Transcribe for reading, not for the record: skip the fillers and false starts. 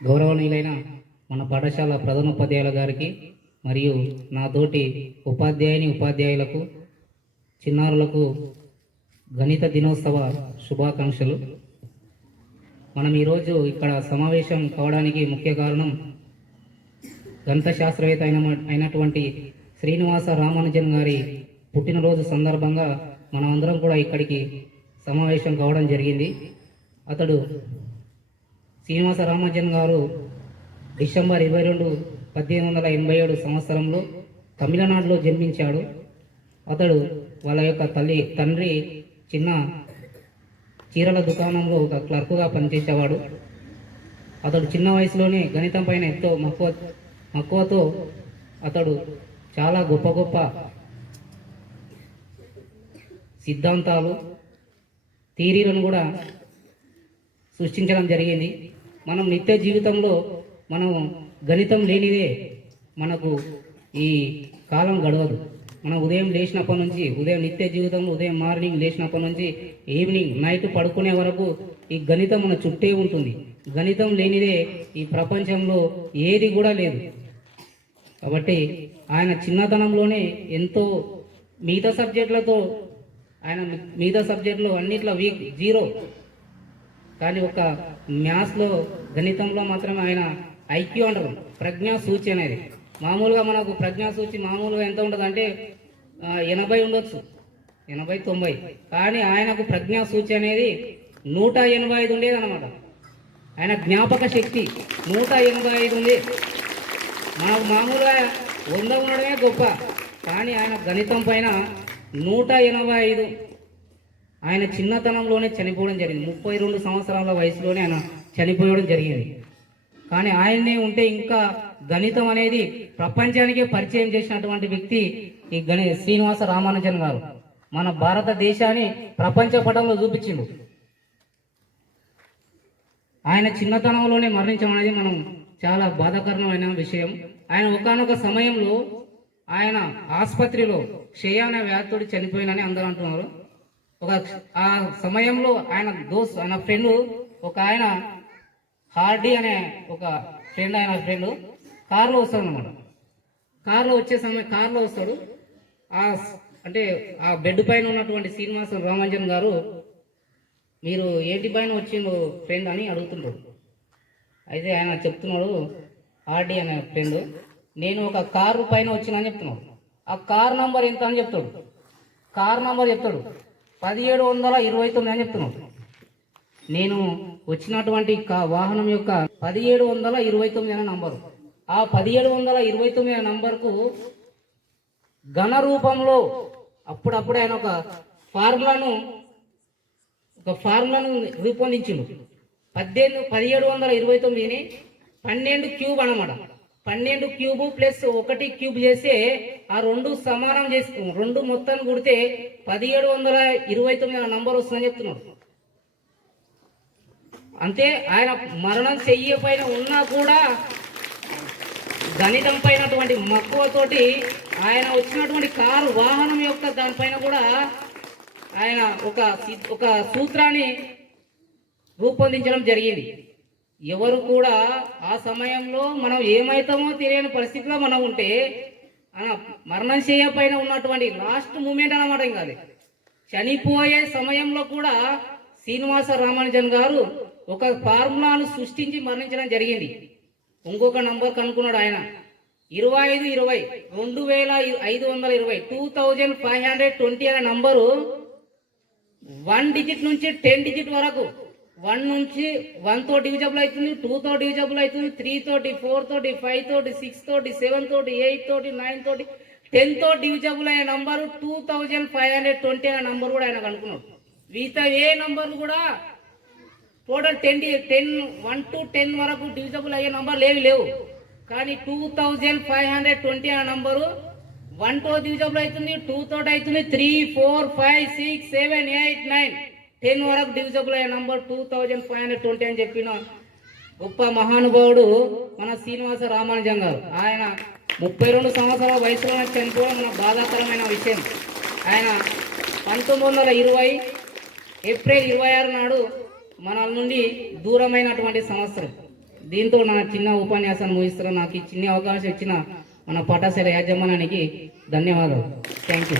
గౌరవనీయులైన మన పాఠశాల ప్రధానోపాధ్యాయుల గారికి మరియు నా తోటి ఉపాధ్యాయులకు చిన్నారులకు గణిత దినోత్సవ శుభాకాంక్షలు. మనం ఈరోజు ఇక్కడ సమావేశం కావడానికి ముఖ్య కారణం గణిత శాస్త్రవేత్త అయినటువంటి శ్రీనివాస రామానుజన్ గారి పుట్టినరోజు సందర్భంగా మనమందరం కూడా ఇక్కడికి సమావేశం కావడం జరిగింది. అతడు శ్రీనివాస రామానుజన్ గారు డిసెంబర్ 22, 1887 సంవత్సరంలో తమిళనాడులో జన్మించాడు. అతడు వాళ్ళ యొక్క తండ్రి చిన్న చీరల దుకాణంలో ఒక క్లర్క్గా పనిచేసేవాడు. అతడు చిన్న వయసులోనే గణితం పైన ఎంతో మక్కువతో అతడు చాలా గొప్ప సిద్ధాంతాలు థియరీలను కూడా సృష్టించడం జరిగింది. మనం నిత్య జీవితంలో మనం గణితం లేనిదే మనకు ఈ కాలం గడవదు. మనం ఉదయం లేచినప్పటి నుంచి నిత్య జీవితంలో ఉదయం మార్నింగ్ లేచినప్పటి నుంచి ఈవినింగ్ నైట్ పడుకునే వరకు ఈ గణితం మన చుట్టే ఉంటుంది. గణితం లేనిదే ఈ ప్రపంచంలో ఏది కూడా లేదు. కాబట్టి ఆయన చిన్నతనంలోనే ఎంతో మిగతా సబ్జెక్టులో అన్నిట్లో వీక్, జీరో. కానీ ఒక మ్యాథ్స్లో గణితంలో మాత్రమే ఆయన ఐక్యూ అంటారు, ప్రజ్ఞా సూచి అనేది. మామూలుగా మనకు ప్రజ్ఞా సూచి మామూలుగా ఎంత ఉంటుంది అంటే 80 ఉండొచ్చు, 80, 90. కానీ ఆయనకు ప్రజ్ఞా సూచి అనేది 185 ఉండేది అనమాట. ఆయన జ్ఞాపక శక్తి 185 ఉంది. మనకు మామూలుగా 100 ఉండడమే గొప్ప, కానీ ఆయన గణితం పైన 185. ఆయన చిన్నతనంలోనే చనిపోవడం జరిగింది. 32 సంవత్సరాల వయసులోనే ఆయన చనిపోవడం జరిగింది. కానీ ఆయన్నే ఉంటే ఇంకా గణితం అనేది ప్రపంచానికే పరిచయం చేసినటువంటి వ్యక్తి ఈ శ్రీనివాస రామానుజన్ గారు. మన భారతదేశాన్ని ప్రపంచ పటంలో చూపించిండు. ఆయన చిన్నతనంలోనే మరణించడం అనేది మనం చాలా బాధాకరమైన విషయం. ఆయన ఒకానొక సమయంలో ఆయన ఆసుపత్రిలో క్షయ అనే వ్యాధితోటి చనిపోయినని అందరూ అంటున్నారు. ఆ సమయంలో ఆయన ఫ్రెండ్ ఒక ఆయన హార్డీ అనే ఒక ఫ్రెండ్ కారులో వస్తాడు అనమాట. కారులో వస్తాడు. అంటే ఆ బెడ్ పైన ఉన్నటువంటి శ్రీనివాస రామానుజన్ గారు, మీరు ఏంటి పైన వచ్చిండు ఫ్రెండ్ అని అడుగుతున్నాడు. అయితే ఆయన చెప్తున్నాడు, హార్డీ అనే ఫ్రెండ్, నేను ఒక కారు పైన వచ్చినా అని చెప్తున్నాడు. ఆ కార్ నంబర్ ఎంత అని చెప్తాడు. కార్ నంబర్ చెప్తాడు 1729 అని చెప్తున్నాడు. నేను వచ్చినటువంటి వాహనం యొక్క 1729 అనే నంబరు. ఆ 1729 అనే నంబర్కు ఘన రూపంలో అప్పుడప్పుడే ఆయన ఒక ఫార్ములాను రూపొందించిండు. 1729ని 12 క్యూబ్ అనమాట. 12 క్యూబ్ ప్లస్ 1 క్యూబ్ చేస్తే ఆ 2 సమానం చేసి 2 మొత్తాన్ని కుడితే 1729 నంబర్ వస్తుందని చెప్తున్నాడు. అంతే. ఆయన మరణం చెయ్యపైన ఉన్నా కూడా గణితం పైనటువంటి మక్కువతోటి ఆయన వచ్చినటువంటి కారు వాహనం యొక్క దానిపైన కూడా ఆయన ఒక సూత్రాన్ని రూపొందించడం జరిగింది. ఎవరు కూడా ఆ సమయంలో మనం ఏమైతామో తెలియని పరిస్థితిలో మనం ఉంటే మరణం చేయపైన ఉన్నటువంటి లాస్ట్ మూమెంట్ అన్నమాట. ఇంకా అది చనిపోయే సమయంలో కూడా శ్రీనివాస రామానుజన్ గారు ఒక ఫార్ములాను సృష్టించి మరణించడం జరిగింది. ఇంకొక నంబర్ కనుక్కున్నాడు ఆయన, 2520 2520 2520 అనే నంబరు 1 డిజిట్ నుంచి 10 డిజిట్ వరకు. 1 నుంచి 1 తో డివిజబుల్ అవుతుంది, 2 తో డివిజబుల్ అవుతుంది, 3 తోటి, 4 తోటి, 5 తోటి, 6 తోటి, 7 తోటి, 8 తోటి, 9 తోటి, 10 తో డివిజబుల్ అయ్యే నంబరు 2520 అనే నంబర్ కూడా ఆయన కనుక్కున్నాడు. మిగతా ఏ నంబర్లు కూడా టోటల్ 1 to 10 వరకు డివిజబుల్ అయ్యే నంబర్లు లేవు. కానీ 2520 అనే నంబరు 1 తో డివిజబుల్ అవుతుంది, 2 తోటి అవుతుంది, 3, 4, 5, 6, 7, 8, 9, 10 వరకు డివిజబుల్ అయ్యే నంబర్ 2520 అని చెప్పిన గొప్ప మహానుభావుడు మన శ్రీనివాస రామానుజన్ గారు. ఆయన 32 సంవత్సరాల వయసులో చనిపోవడం మన బాధాకరమైన విషయం. ఆయన 1920 ఏప్రిల్ 26 నాడు మన నుండి దూరమైనటువంటి సంవత్సరం. దీంతో నా చిన్న ఉపన్యాసాన్ని ముగిస్తున్నా. నాకు ఈ చిన్న అవకాశం ఇచ్చిన మన పాఠశాల యాజమాన్యానికి ధన్యవాదాలు. Thank you.